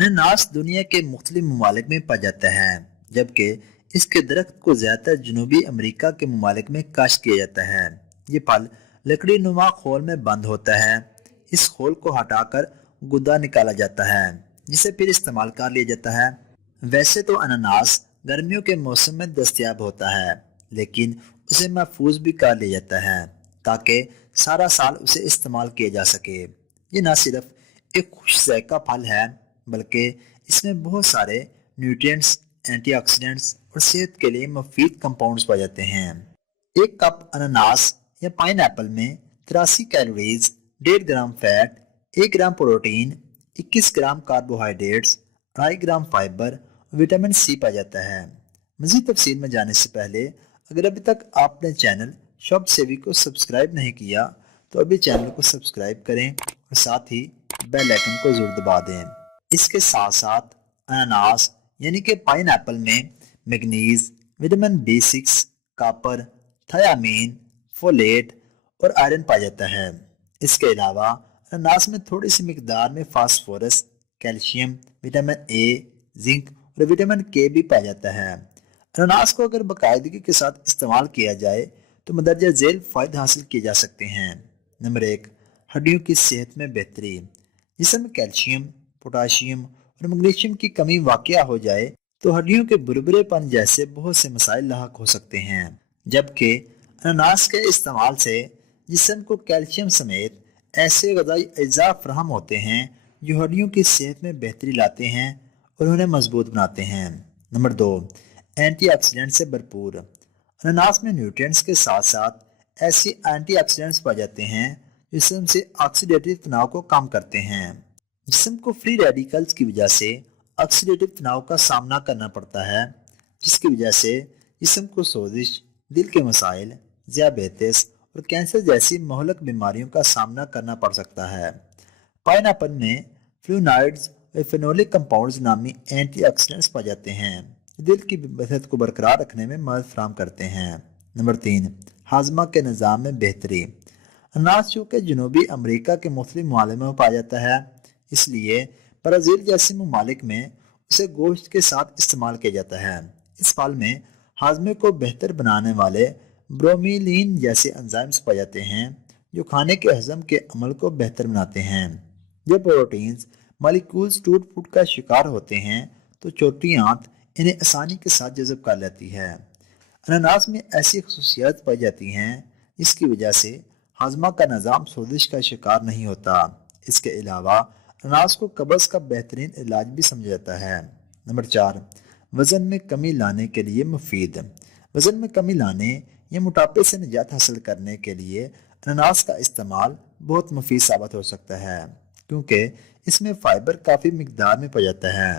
اناناس دنیا کے مختلف ممالک میں پایا جاتا ہے، جبکہ اس کے درخت کو زیادہ تر جنوبی امریکہ کے ممالک میں کاشت کیا جاتا ہے۔ یہ پھل لکڑی نما خول میں بند ہوتا ہے۔ اس خول کو ہٹا کر گدا نکالا جاتا ہے، جسے پھر استعمال کر لیا جاتا ہے۔ ویسے تو اناناس گرمیوں کے موسم میں دستیاب ہوتا ہے، لیکن اسے محفوظ بھی کر لیا جاتا ہے تاکہ سارا سال اسے استعمال کیا جا سکے۔ یہ نہ صرف ایک خوش ذائقہ پھل ہے، بلکہ اس میں بہت سارے نیوٹرینٹس، اینٹی آکسیڈنٹس اور صحت کے لیے مفید کمپاؤنڈز پائے جاتے ہیں۔ ایک کپ اناناس یا پائن ایپل میں 83 calories, 1.5 gram fat, 1 gram protein, 21 gram carbohydrates, 2.5 gram fibre, vitamin C پایا جاتا ہے۔ مزید تفصیل میں جانے سے پہلے اگر ابھی تک آپ نے چینل شاپ سیوی کو سبسکرائب نہیں کیا تو ابھی چینل کو سبسکرائب کریں اور ساتھ ہی بیل آئکن کو ضرور دبا دیں۔ اس کے ساتھ ساتھ اناناس یعنی کہ پائن ایپل میں میگنیز، وٹامن B6، کاپر، تھیامین، فولیٹ اور آئرن پایا جاتا ہے۔ اس کے علاوہ اناناس میں تھوڑی سی مقدار میں phosphorus, calcium, vitamin A, zinc اور وٹامن کے بھی پایا جاتا ہے۔ اناناس کو اگر باقاعدگی کے ساتھ استعمال کیا جائے تو مندرجہ ذیل فائدے حاصل کیے جا سکتے ہیں۔ نمبر 1، ہڈیوں کی صحت میں بہتری۔ جسم میں کیلشیم، پوٹاشیم اور میگنیشیم کی کمی واقع ہو جائے تو ہڈیوں کے بھربھرے پن جیسے بہت سے مسائل لاحق ہو سکتے ہیں، جبکہ اناناس کے استعمال سے جسم کو کیلشیم سمیت ایسے غذائی اجزاء فراہم ہوتے ہیں جو ہڈیوں کی صحت میں بہتری لاتے ہیں اور انہیں مضبوط بناتے ہیں۔ نمبر 2، اینٹی آکسیڈنٹ سے بھرپور۔ اناناس میں نیوٹرینٹس کے ساتھ ساتھ ایسی اینٹی آکسیڈنٹس پائے جاتے ہیں جو جسم سے آکسیڈیٹو تناؤ کو کم کرتے ہیں۔ جسم کو فری ریڈیکلز کی وجہ سے آکسیڈیٹو تناؤ کا سامنا کرنا پڑتا ہے، جس کی وجہ سے جسم کو سوزش، دل کے مسائل، ذیابیطس اور کینسر جیسی مہلک بیماریوں کا سامنا کرنا پڑ سکتا ہے۔ پائن ایپل میں فلیونائڈز اور فینولک کمپاؤنڈز نامی اینٹی آکسیڈنٹس پائے جاتے ہیں، دل کی صحت کو برقرار رکھنے میں مدد فراہم کرتے ہیں۔ نمبر 3، ہاضمہ کے نظام میں بہتری۔ اناناس جو کہ جنوبی امریکہ کے مختلف ممالک میں پایا جاتا ہے، اس لیے برازیل جیسے ممالک میں اسے گوشت کے ساتھ استعمال کیا جاتا ہے۔ اس پھل میں ہاضمے کو بہتر بنانے والے برومیلین جیسے انزائمز پائے جاتے ہیں جو کھانے کے ہضم کے عمل کو بہتر بناتے ہیں۔ جب پروٹینز مالیکولز ٹوٹ پھوٹ کا شکار ہوتے ہیں تو چھوٹی آنت انہیں آسانی کے ساتھ جذب کر لیتی ہے۔ اناناس میں ایسی خصوصیات پائی جاتی ہیں جس کی وجہ سے ہاضمہ کا نظام سوزش کا شکار نہیں ہوتا۔ اس کے علاوہ اناناس کو قبض کا بہترین علاج بھی سمجھا جاتا ہے۔ نمبر 4، وزن میں کمی لانے کے لیے مفید۔ وزن میں کمی لانے یا موٹاپے سے نجات حاصل کرنے کے لیے اناناس کا استعمال بہت مفید ثابت ہو سکتا ہے، کیونکہ اس میں فائبر کافی مقدار میں پایا جاتا ہے۔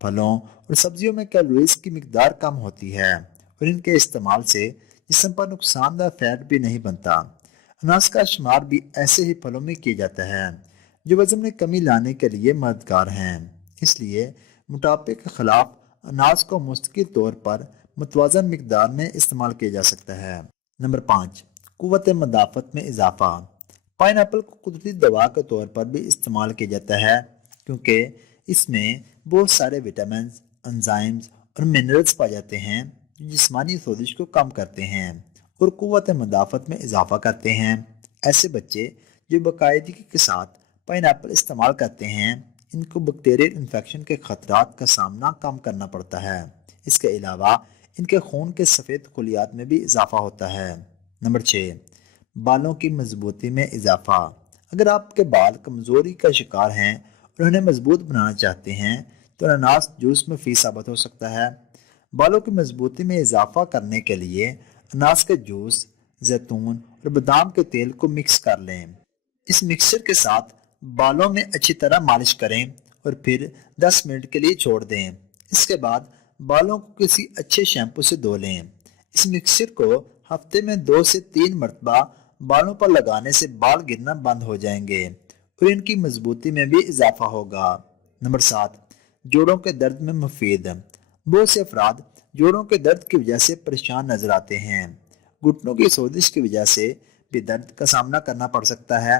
پھلوں اور سبزیوں میں کیلوریز کی مقدار کم ہوتی ہے اور ان کے استعمال سے جسم پر نقصان دہ فیٹ بھی نہیں بنتا۔ اناناس کا شمار بھی ایسے ہی پھلوں میں کیا جاتا ہے جو وزن میں کمی لانے کے لیے مددگار ہیں۔ اس لیے موٹاپے کے خلاف اناناس کو مستقل طور پر متوازن مقدار میں استعمال کیا جا سکتا ہے۔ نمبر 5، قوت مدافعت میں اضافہ۔ پائن ایپل کو قدرتی دوا کے طور پر بھی استعمال کیا جاتا ہے کیونکہ اس میں بہت سارے وٹامنز، انزائمز اور منرلز پائے جاتے ہیں جو جسمانی سوزش کو کم کرتے ہیں اور قوت مدافعت میں اضافہ کرتے ہیں۔ ایسے بچے جو باقاعدگی کے ساتھ پائن ایپل استعمال کرتے ہیں ان کو بیکٹیریل انفیکشن کے خطرات کا سامنا کم کرنا پڑتا ہے۔ اس کے علاوہ ان کے خون کے سفید خلیات میں بھی اضافہ ہوتا ہے۔ نمبر 6، بالوں کی مضبوطی میں اضافہ۔ اگر آپ کے بال کمزوری کا شکار ہیں اور انہیں مضبوط بنانا چاہتے ہیں تو اناناس جوس مفید ثابت ہو سکتا ہے۔ بالوں کی مضبوطی میں اضافہ کرنے کے لیے اناناس کے جوس، زیتون اور بادام کے تیل کو مکس کر لیں۔ اس مکسچر کے ساتھ بالوں میں اچھی طرح مالش کریں اور پھر 10 منٹ کے لیے چھوڑ دیں۔ اس کے بعد بالوں کو کسی اچھے شیمپو سے دھو لیں۔ اس مکسچر کو ہفتے میں 2 سے 3 مرتبہ بالوں پر لگانے سے بال گرنا بند ہو جائیں گے اور ان کی مضبوطی میں بھی اضافہ ہوگا۔ نمبر 7، جوڑوں کے درد میں مفید۔ بہت سے افراد جوڑوں کے درد کی وجہ سے پریشان نظر آتے ہیں۔ گھٹنوں کی سوزش کی وجہ سے بھی درد کا سامنا کرنا پڑ سکتا ہے۔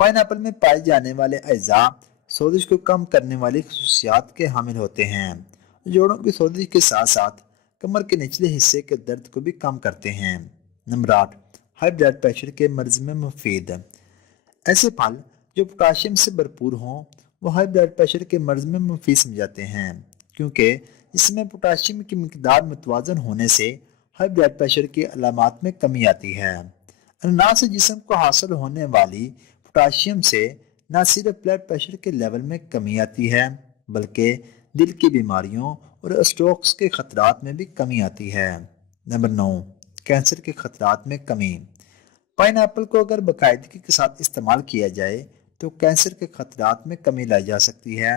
پائن ایپل میں پائے جانے والے اجزاء سوزش کو کم کرنے والی خصوصیات کے حامل ہوتے ہیں۔ جوڑوں کی سوزش کے ساتھ ساتھ کمر کے نچلے حصے کے درد کو بھی کم کرتے ہیں۔ نمبر 8، ہائی بلڈ پریشر کے مرض میں مفید۔ ایسے پھل جو پوٹاشیم سے بھرپور ہوں وہ ہائی بلڈ پریشر کے مرض میں مفید سمجھے جاتے ہیں، کیونکہ اس میں پوٹاشیم کی مقدار متوازن ہونے سے ہائی بلڈ پریشر کی علامات میں کمی آتی ہے۔ اناج سے جسم کو حاصل ہونے والی پوٹاشیم سے نہ صرف بلڈ پریشر کے لیول میں کمی آتی ہے بلکہ دل کی بیماریوں اور اسٹروکس کے خطرات میں بھی کمی آتی ہے۔ نمبر 9، کینسر کے خطرات میں کمی۔ پائن ایپل کو اگر باقاعدگی کے ساتھ استعمال کیا جائے تو کینسر کے خطرات میں کمی لائی جا سکتی ہے۔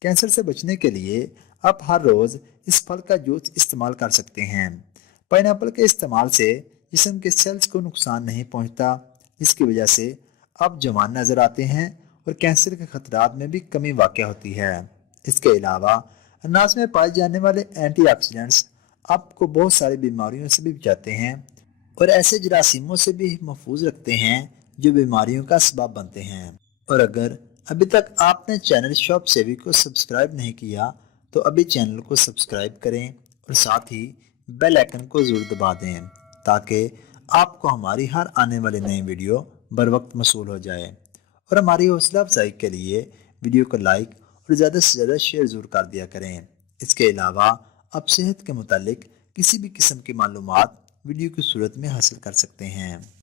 کینسر سے بچنے کے لیے آپ ہر روز اس پھل کا جوس استعمال کر سکتے ہیں۔ پائن ایپل کے استعمال سے جسم کے سیلز کو نقصان نہیں پہنچتا، جس کی وجہ سے آپ جوان نظر آتے ہیں اور کینسر کے خطرات میں بھی کمی واقع ہوتی ہے۔ اس کے علاوہ اناج میں پائے جانے والے اینٹی آکسیڈنٹس آپ کو بہت ساری بیماریوں سے بھی بچاتے ہیں اور ایسے جراثیموں سے بھی محفوظ رکھتے ہیں جو بیماریوں کا سبب بنتے ہیں۔ اور اگر ابھی تک آپ نے چینل شاپ سیوی کو سبسکرائب نہیں کیا تو ابھی چینل کو سبسکرائب کریں اور ساتھ ہی بیل آئیکن کو ضرور دبا دیں تاکہ آپ کو ہماری ہر آنے والی نئی ویڈیو بر وقت موصول ہو جائے۔ اور ہماری حوصلہ افزائی کے لیے ویڈیو کو لائک اور زیادہ سے زیادہ شیئر ضرور کر دیا کریں۔ اس کے علاوہ آپ صحت کے متعلق کسی بھی قسم کی معلومات ویڈیو کی صورت میں حاصل کر سکتے ہیں۔